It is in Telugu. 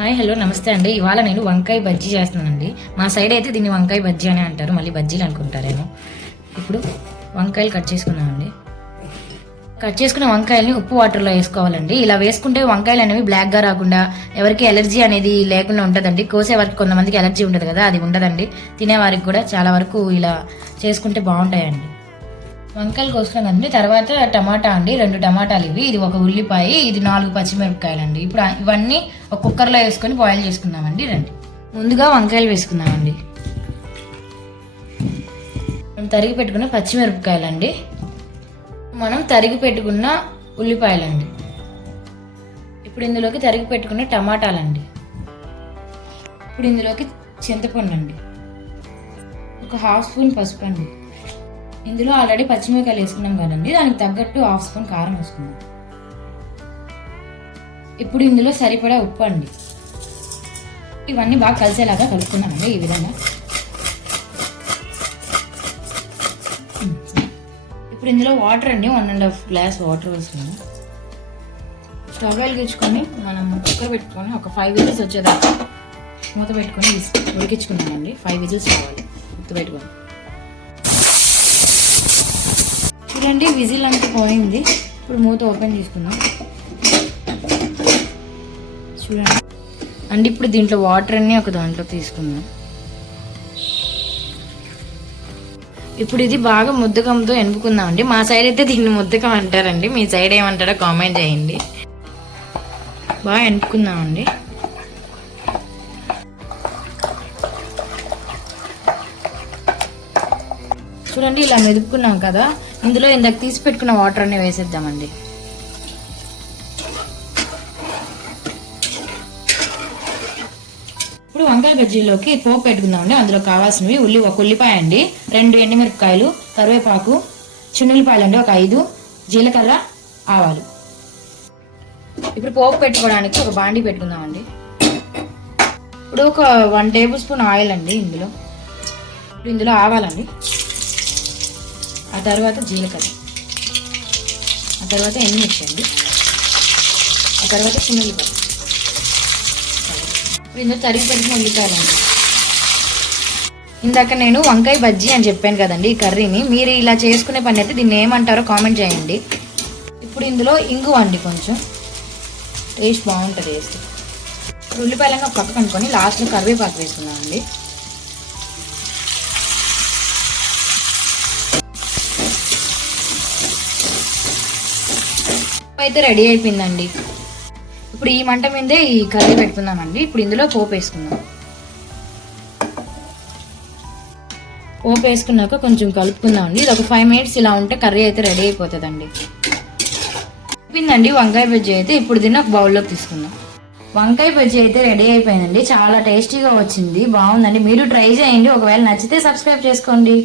హాయ్ హలో నమస్తే అండి. ఇవాళ నేను వంకాయ బజ్జీ చేస్తున్నానండి. మా సైడ్ అయితే దీన్ని వంకాయ బజ్జీ అని అంటారు. మళ్ళీ బజ్జీలు అనుకుంటారేమో. ఇప్పుడు వంకాయలు కట్ చేసుకున్నామండి. కట్ చేసుకున్న వంకాయల్ని ఉప్పు వాటర్లో వేసుకోవాలండి. ఇలా వేసుకుంటే వంకాయలు అనేవి బ్లాక్గా రాకుండా ఎవరికి ఎలర్జీ అనేది లేకుండా ఉంటుందండి. కోసే వరకు కొంతమందికి ఎలర్జీ ఉంటుంది కదా అది ఉండదండి. తినేవారికి కూడా చాలా వరకు ఇలా చేసుకుంటే బాగుంటాయండి. వంకాయలు కోసుకున్నాం తర్వాత టమాటా అండి రెండు టమాటాలు ఇవి. ఇది ఒక ఉల్లిపాయ ఇది నాలుగు పచ్చిమిరపకాయలు అండి ఇప్పుడు ఇవన్నీ ఒక కుక్కర్లో వేసుకొని బాయిల్ చేసుకుందామండి. రండి. ముందుగా వంకాయలు వేసుకుందామండి. మనం తరిగి పెట్టుకున్న పచ్చిమిరపకాయలు అండి మనం తరిగి పెట్టుకున్న ఉల్లిపాయలండి. ఇప్పుడు ఇందులోకి తరిగి పెట్టుకున్న టమాటాలండి. ఇప్పుడు ఇందులోకి చింతపండు అండి ఒక హాఫ్ స్పూన్ పసుపు అండి ఇందులో ఆల్రెడీ పచ్చిమిరకాయలు వేసుకున్నాం కదండి. దానికి తగ్గట్టు హాఫ్ స్పూన్ కారం వేసుకున్నాం ఇప్పుడు ఇందులో సరిపడా ఉప్పు అండి. ఇవన్నీ బాగా కలిసేలాగా కలుపుకున్నామండి ఈ విధంగా. ఇప్పుడు ఇందులో వాటర్ అండి. One and half glass water వేసుకున్నాం స్టవ్ వెలిగించుకొని మనం కుక్కర్ పెట్టుకొని ఒక ఫైవ్ విజిల్స్ వచ్చేదాకా మూత పెట్టుకొని ఉడికించుకున్నామండి ఫైవ్ విజిల్స్ కావాలి గుర్తు పెట్టుకొని. చూడండి విజిల్ అంతా పోయింది. ఇప్పుడు మూత ఓపెన్ చేసుకుందాం. చూడండి. అండి ఇప్పుడు దీంట్లో వాటర్ అన్ని ఒక దాంట్లో తీసుకుందాం. ఇప్పుడు ఇది బాగా ముద్దకంతో ఎనుపుకుందాం అండి. మా సైడ్ అయితే దీన్ని ముద్దకం అంటారండి. మీ సైడ్ ఏమంటారో కామెంట్ చేయండి. బాగా ఎనుపుకుందామండి చూడండి ఇలా మెదుపుకున్నాం కదా. ఇందులో ఇందాక తీసి పెట్టుకున్న వాటర్ అన్నీ వేసేద్దామండి. ఇప్పుడు వంకాయ బజ్జీలోకి పోపు పెట్టుకుందామండి. అందులో కావాల్సినవి ఉల్లి ఒక ఉల్లిపాయ అండి. రెండు ఎండుమిరపకాయలు కరివేపాకు చిన్నుల్లిపాయలు అండి ఒక ఐదు జీలకర్ర ఆవాలు. ఇప్పుడు పోపు పెట్టుకోవడానికి ఒక బాండి పెట్టుకుందామండి. ఇప్పుడు ఒక వన్ టేబుల్ స్పూన్ ఆయిల్ అండి ఇందులో. ఇప్పుడు ఇందులో ఆవాలండి. ఆ తర్వాత జీలకర్ర. ఆ తర్వాత ఎండుమిర్చి అండి ఆ తర్వాత చిన్న ఉల్లిపాయ. ఇప్పుడు ఇందులో తరిగి పెట్టిన ఉల్లిపాయలండి ఇందాక నేను వంకాయ బజ్జీ అని చెప్పాను కదండి ఈ కర్రీని. మీరు ఇలా చేసుకునే పని అయితే దీన్ని ఏమంటారో కామెంట్ చేయండి. ఇప్పుడు ఇందులో ఇంగు అండి కొంచెం. టేస్ట్ బాగుంటుంది వేస్తే ఇప్పుడు ఉల్లిపాయలను ఒక పక్క కనుక్కొని లాస్ట్లో కరివేపాకు వేసుకున్నామండి అయితే రెడీ అయిపోయిందండి. ఇప్పుడు ఈ మంట మీదే ఈ కర్రీ పెడుతున్నామండి. ఇప్పుడు ఇందులో పోపు వేసుకుందాం. పోపు వేసుకున్నాక కొంచెం కలుపుకుందామండి. ఇది ఒక ఫైవ్ మినిట్స్ ఇలా ఉంటే కర్రీ అయితే రెడీ అయిపోతుందండి. అయిపోయిందండి వంకాయ బజ్జీ అయితే. ఇప్పుడు దీన్ని ఒక బౌల్లోకి తీసుకుందాం. వంకాయ బజ్జీ అయితే రెడీ అయిపోయిందండి. చాలా టేస్టీగా వచ్చింది. బాగుందండి. మీరు ట్రై చేయండి. ఒకవేళ నచ్చితే సబ్స్క్రైబ్ చేసుకోండి.